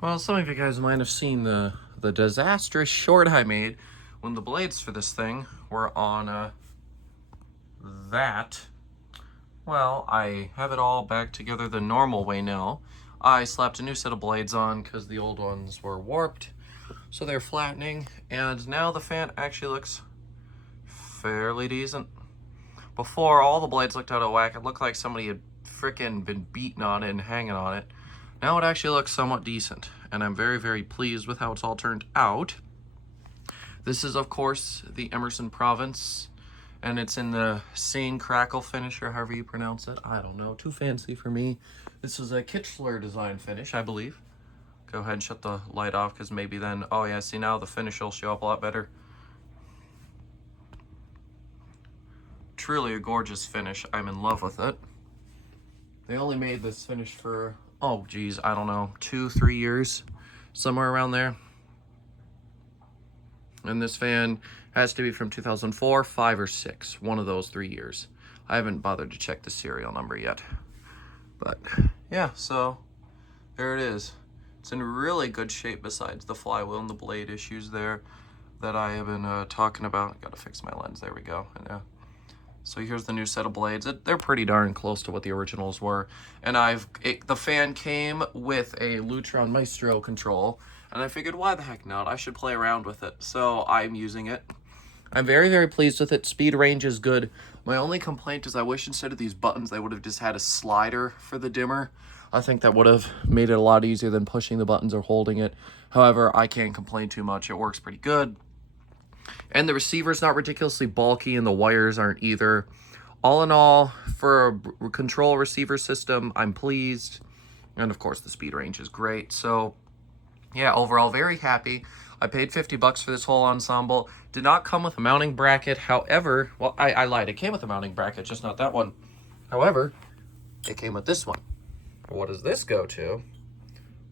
Well, some of you guys might have seen the disastrous short I made when the blades for this thing were on that. Well, I have it all back together the normal way now. I slapped a new set of blades on because the old ones were warped, so they're flattening, and now the fan actually looks fairly decent. Before, all the blades looked out of whack. It looked like somebody had frickin' been beaten on it and hanging on it. Now it actually looks somewhat decent, and I'm very, very pleased with how it's all turned out. This is, of course, the Emerson Provence, and it's in the same crackle finish, or however you pronounce it. I don't know, too fancy for me. This is a Kichler design finish, I believe. Go ahead and shut the light off, because maybe then, oh yeah, see now the finish will show up a lot better. Truly a gorgeous finish. I'm in love with it. They only made this finish for, oh geez, I don't know, 2-3 years, somewhere around there. And this fan has to be from 2004, 5, or 6, one of those 3 years. I haven't bothered to check the serial number yet. But yeah, so there it is. It's in really good shape besides the flywheel and the blade issues there that I have been talking about. Gotta fix my lens, there we go. Yeah. So here's the new set of blades. They're pretty darn close to what the originals were. And the fan came with a Lutron Maestro control, and I figured, why the heck not? I should play around with it. So I'm using it. I'm very, very pleased with it. Speed range is good. My only complaint is I wish instead of these buttons, they would have just had a slider for the dimmer. I think that would have made it a lot easier than pushing the buttons or holding it. However, I can't complain too much. It works pretty good. And the receiver's not ridiculously bulky, and the wires aren't either. All in all, for a control receiver system, I'm pleased. And of course, the speed range is great. So yeah, overall, very happy. I paid $50 for this whole ensemble. Did not come with a mounting bracket. However, well, I lied. It came with a mounting bracket, just not that one. However, it came with this one. What does this go to?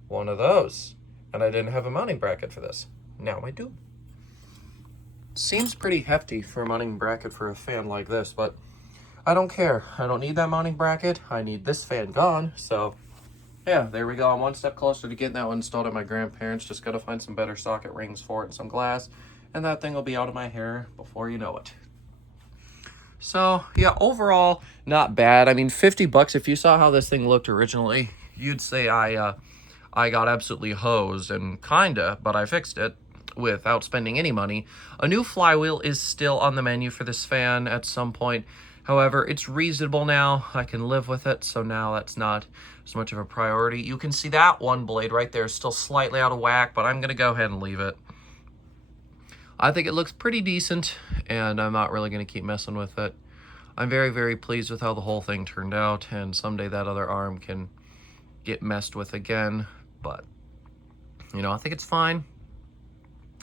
One of those. And I didn't have a mounting bracket for this. Now I do. Seems pretty hefty for a mounting bracket for a fan like this, but I don't care. I don't need that mounting bracket. I need this fan gone. So yeah, there we go. I'm one step closer to getting that one installed at my grandparents. Just got to find some better socket rings for it and some glass, and that thing will be out of my hair before you know it. So yeah, overall, not bad. I mean, $50, if you saw how this thing looked originally, you'd say I got absolutely hosed, and kinda, but I fixed it without spending any money. A new flywheel is still on the menu for this fan at some point. However, it's reasonable now. I can live with it, so now that's not as much of a priority. You can see that one blade right there is still slightly out of whack, but I'm going to go ahead and leave it. I think it looks pretty decent, and I'm not really going to keep messing with it. I'm very, very pleased with how the whole thing turned out, and someday that other arm can get messed with again, but, you know, I think it's fine.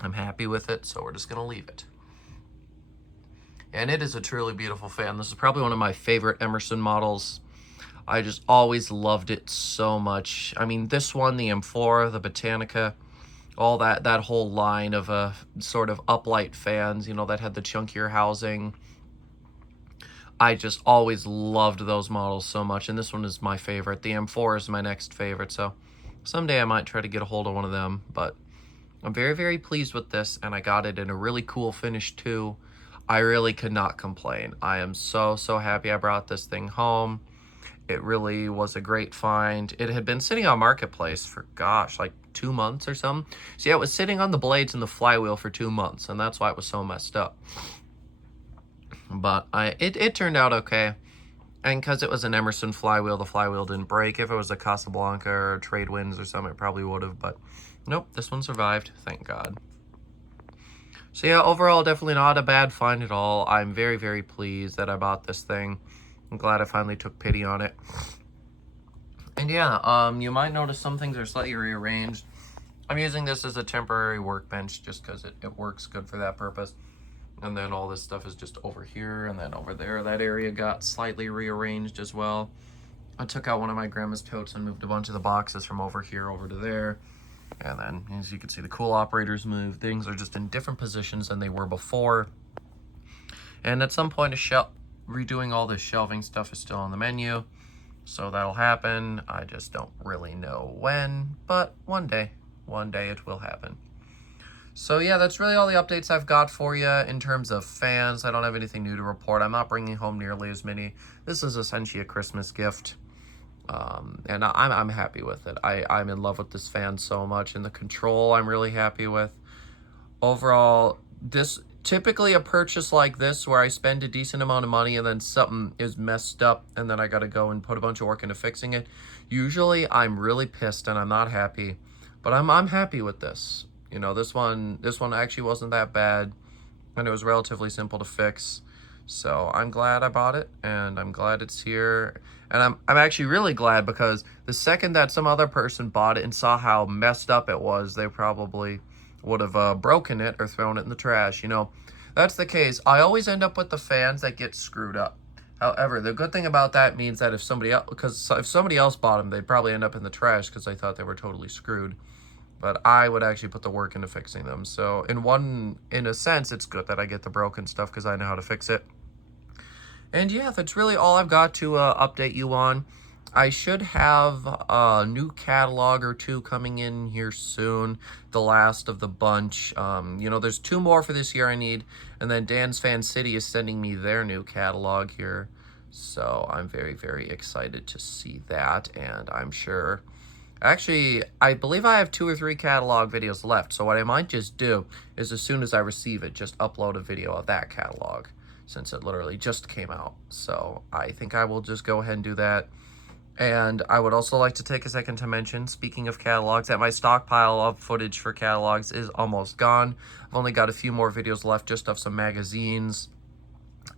I'm happy with it, so we're just going to leave it. And it is a truly beautiful fan. This is probably one of my favorite Emerson models. I just always loved it so much. I mean, this one, the M4, the Botanica, all that whole line of sort of uplight fans, you know, that had the chunkier housing. I just always loved those models so much, and this one is my favorite. The M4 is my next favorite, so someday I might try to get a hold of one of them, but I'm very, very pleased with this, and I got it in a really cool finish too. I really could not complain. I am so, so happy I brought this thing home. It really was a great find. It had been sitting on Marketplace for, gosh, like 2 months or something. So yeah, it was sitting on the blades and the flywheel for 2 months, and that's why it was so messed up. But it turned out okay. And because it was an Emerson flywheel, the flywheel didn't break. If it was a Casablanca or Trade Winds or something, it probably would have. But nope, this one survived, thank God. So yeah, overall, definitely not a bad find at all. I'm very, very pleased that I bought this thing. I'm glad I finally took pity on it. And yeah, you might notice some things are slightly rearranged. I'm using this as a temporary workbench just because it works good for that purpose. And then all this stuff is just over here and then over there. That area got slightly rearranged as well. I took out one of my grandma's totes and moved a bunch of the boxes from over here over to there. And then, as you can see, the cool operators move. Things are just in different positions than they were before. And at some point, redoing all this shelving stuff is still on the menu. So that'll happen. I just don't really know when, but one day it will happen. So yeah, that's really all the updates I've got for you in terms of fans. I don't have anything new to report. I'm not bringing home nearly as many. This is essentially a Christmas gift. And I'm happy with it. I'm in love with this fan so much, and the control I'm really happy with. Overall, this typically a purchase like this where I spend a decent amount of money and then something is messed up and then I got to go and put a bunch of work into fixing it. Usually I'm really pissed and I'm not happy, but I'm happy with this. You know, this one actually wasn't that bad, and it was relatively simple to fix. So I'm glad I bought it, and I'm glad it's here. And I'm actually really glad, because the second that some other person bought it and saw how messed up it was, they probably would have broken it or thrown it in the trash. You know, that's the case. I always end up with the fans that get screwed up. However, the good thing about that means that if somebody else bought them, they'd probably end up in the trash because they thought they were totally screwed. But I would actually put the work into fixing them. So in a sense, it's good that I get the broken stuff because I know how to fix it. And yeah, that's really all I've got to update you on. I should have a new catalog or two coming in here soon, the last of the bunch. You know, there's 2 more for this year I need, and then Dan's Fan City is sending me their new catalog here. So I'm very, very excited to see that, and I'm sure... Actually, I believe I have 2 or 3 catalog videos left, so what I might just do is as soon as I receive it, just upload a video of that catalog, since it literally just came out. So I think I will just go ahead and do that. And I would also like to take a second to mention, speaking of catalogs, that my stockpile of footage for catalogs is almost gone. I've only got a few more videos left just of some magazines,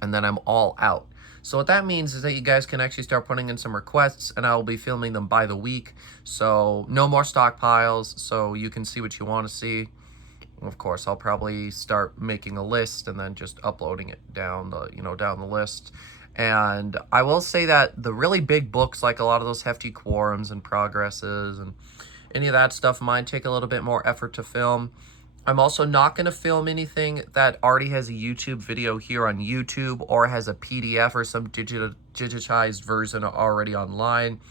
and then I'm all out. So what that means is that you guys can actually start putting in some requests, and I will be filming them by the week. So no more stockpiles, so you can see what you want to see. Of course, I'll probably start making a list and then just uploading it down the list. And I will say that the really big books, like a lot of those hefty quorums and progresses and any of that stuff, might take a little bit more effort to film. I'm also not going to film anything that already has a YouTube video here on YouTube or has a PDF or some digitized version already online,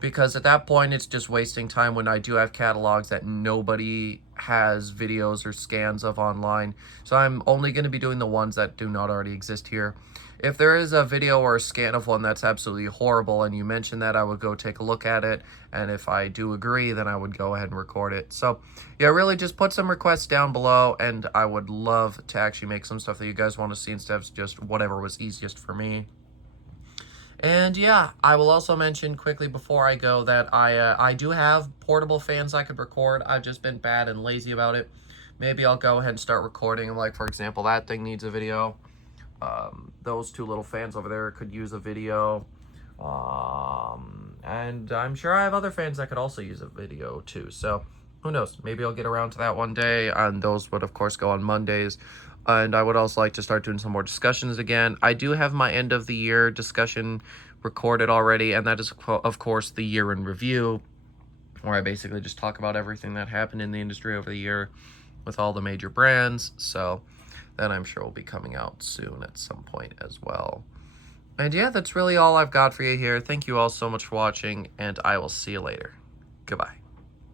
because at that point it's just wasting time when I do have catalogs that nobody has videos or scans of online. So I'm only going to be doing the ones that do not already exist here. If there is a video or a scan of one that's absolutely horrible and you mention that, I would go take a look at it, and if I do agree, then I would go ahead and record it. So yeah, really just put some requests down below, and I would love to actually make some stuff that you guys want to see instead of just whatever was easiest for me. And yeah, I will also mention quickly before I go that I do have portable fans I could record. I've just been bad and lazy about it. Maybe I'll go ahead and start recording. Like, for example, that thing needs a video. Those 2 little fans over there could use a video. And I'm sure I have other fans that could also use a video too. So who knows? Maybe I'll get around to that one day. And those would, of course, go on Mondays. And I would also like to start doing some more discussions again. I do have my end of the year discussion recorded already, and that is, of course, the year in review, where I basically just talk about everything that happened in the industry over the year with all the major brands. So that I'm sure will be coming out soon at some point as well. And yeah, that's really all I've got for you here. Thank you all so much for watching, and I will see you later. Goodbye.